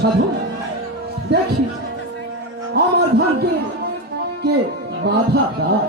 সাধু দেখি আমার ধানকে কে বাধা দেয়।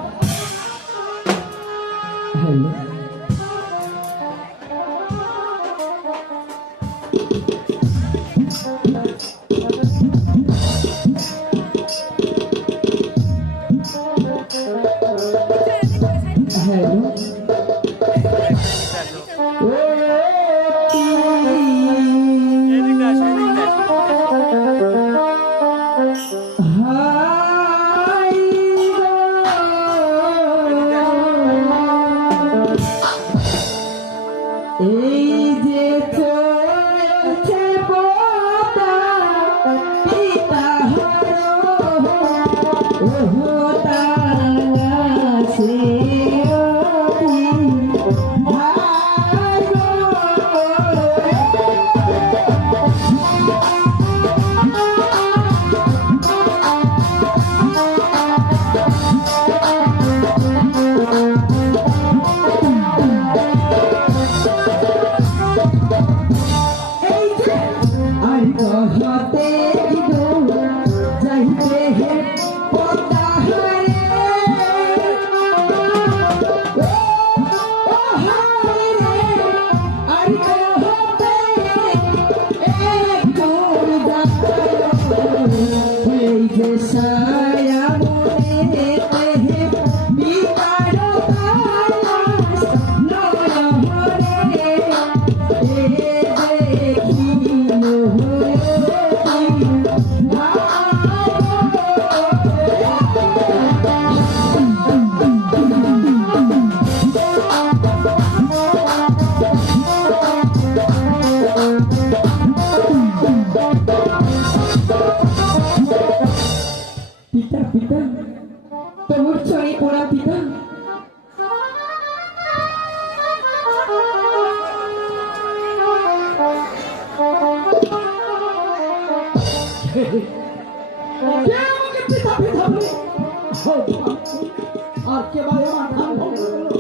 আর কে ভাই আমার ধান ভঙ্গ করলো?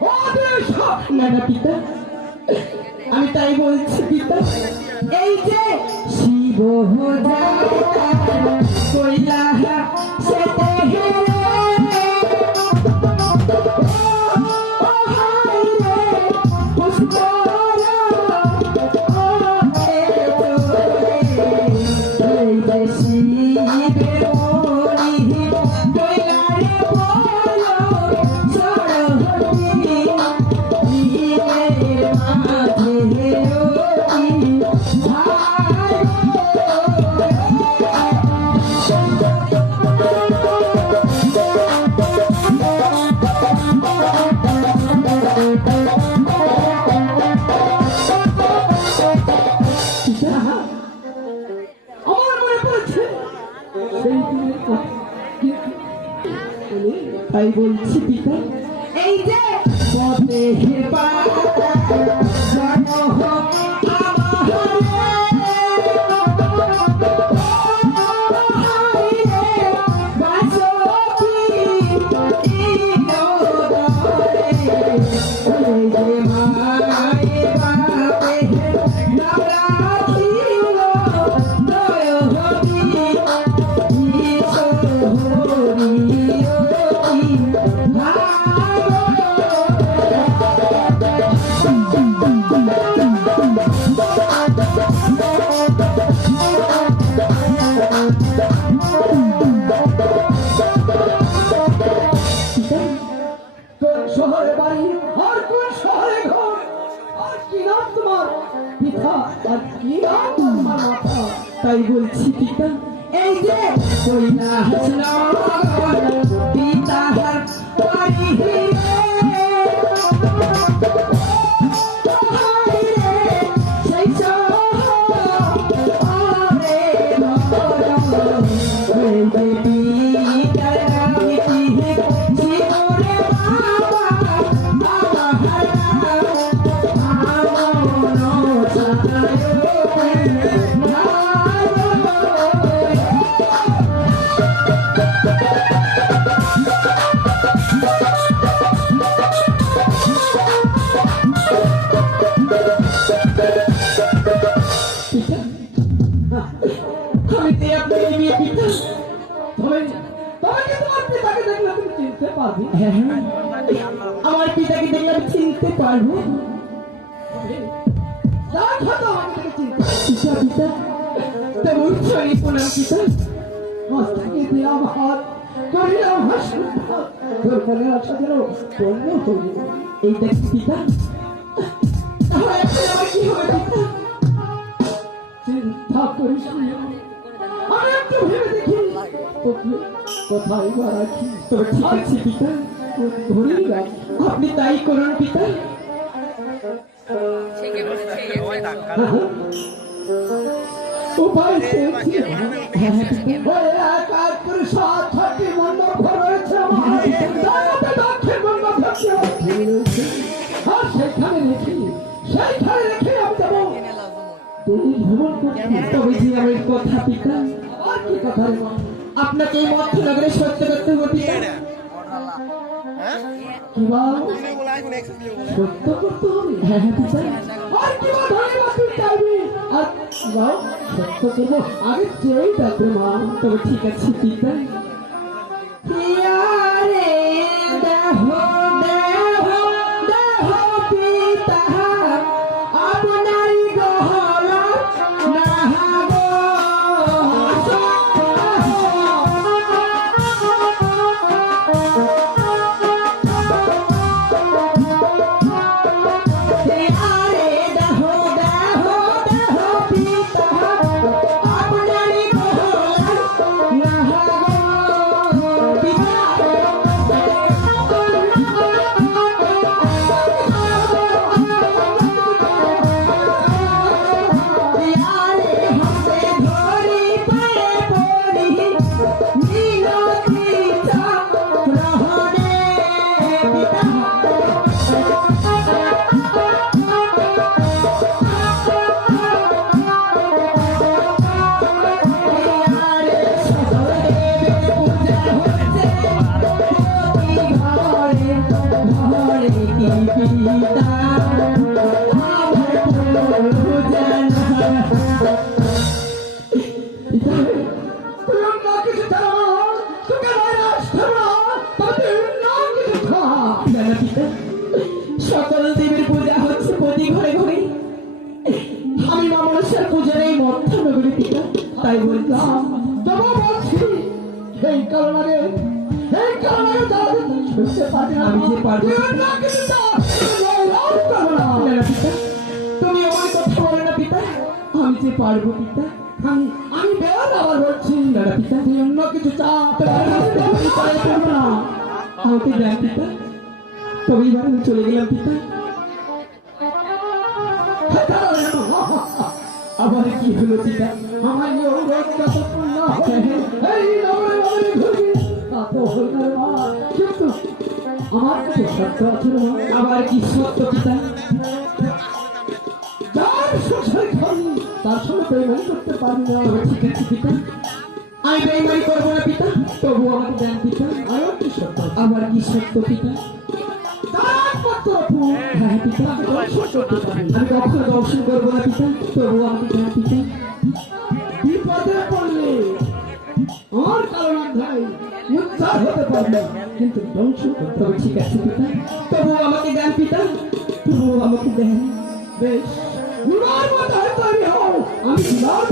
কথা না না পিতা, আমি তাই বলছি পিতা, এই যে শিব কইলা সেতে তাই বলছি পিতা, এই যে পথে হেবা শহরে বাড়ি আর কোন শহরে ঘর আর কি নাম তোমার পিতা আর কি নাম তোমার মাথা? তাই বলছি পিতা, এই যে কইনা হাসনা পিতা হার বাড়ি no পাবে? হ্যাঁ হ্যাঁ, আমার পিতাকে দেখলে আমি চিনতে পারবো। যার কথা আমাকে দেখে চিনতে পিতা পিতা তেমন ছড়ি প্রণাম পিতা। মস্তকে দিলাম হাত, করিলাম আশীর্বাদ, তোর মনের আশা যেন পূর্ণ হইল। এই দেখ পিতা, তাহলে এখন আমার কি হবে পিতা? চিন্তা করিস না, আমি একটু ভেবে দেখি তোকে কোথায় বা রাখি। তবে ঠিক আছে পিতা, ধরেই রাখি। আপনি তাই করুন পিতা। উপায় পেয়েছি। হ্যাঁ হ্যাঁ পিতা। ওই এক এক করে 7-8টি মণ্ডপ ঘর রয়েছে আমার। তাতে দক্ষিণ মণ্ডপ রয়েছে। আর সেইখানে রেখে আমি যাবো দেবী ভ্রমণ করতে। তবে যে আমার কথা পিতা। আর কি কথা রে মা? আপনাকে এই মধ্যনগরে সত্য করতে হবে পিতা। কি বল? সত্য করতে হবে? হ্যাঁ হ্যাঁ পিতা। আর কি বা ধন্যবাদ তুই চাইবি? আর যাও সত্য করবো, আগে যেই দেখো মা। তবে ঠিক আছে পিতা। পিয়ারে দেহ দেহ দেহ পিতা, আপনারই গহনা নাহাগো। সকল দেবীর পূজা হচ্ছে প্রতি ঘরে ঘরে। আমি মা মনসার পূজার এই মধ্যনগরী পিতা, তাই বললাম তবু বলছি এই কারণে শুনতে পারি না। আমি যে পারবো তুমি আমার কথা বলো না পিতা। আমি যে পারবো পিতা। আমি বের আবার বলছি না পিতা, তুই অন্য কিছু চাপ না আমাকে দেন পিতা। তবে এবার আমি চলে গেলাম পিতা। আবার কি হলো পিতা? আমার কিন্তু আমার কাছে সত্য আছে না। আবার কি সত্য পিতা? যার সংসার খাবি তার সঙ্গে বেইমানি করতে পারবি না। ঠিক আছে পিতা, আমি বেইমানি করবো না পিতা। তবু আমাকে দেন পিতা। আবার কি সত্য? আবার কি সত্য পিতা? হ্যাঁ পিতা, আমি কখনো দর্শন করবো না পিতা। তবু আমাকে দেন পিতা। বিপদে পড়লে আমার কারণ ভাই উদ্ধার হতে পারবে, কিন্তু ধ্বংস করতে হবে। ঠিক আছে পিতা, তবু আমাকে দেন পিতা। তবু আমাকে দেন। বেশ, বিবার মতো হয়তো আমি হও। আমি বিবার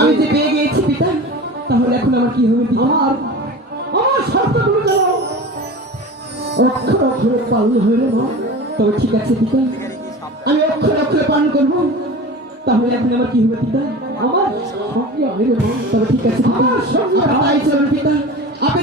আমি যে পেয়ে গিয়েছি পিতা, তাহলে এখন আমার কি হবে? আমার শব্দগুলো যেন অক্ষর অক্ষরে পালন হইল না। তবে ঠিক আছে পিতা, আমি অক্ষর অক্ষরে পালন করবো। তাহলে এখন আমার কি হবে পিতা? আমার সঙ্গে হইল না। তবে ঠিক আছে পিতা, তাই চলুন পিতা। আপনি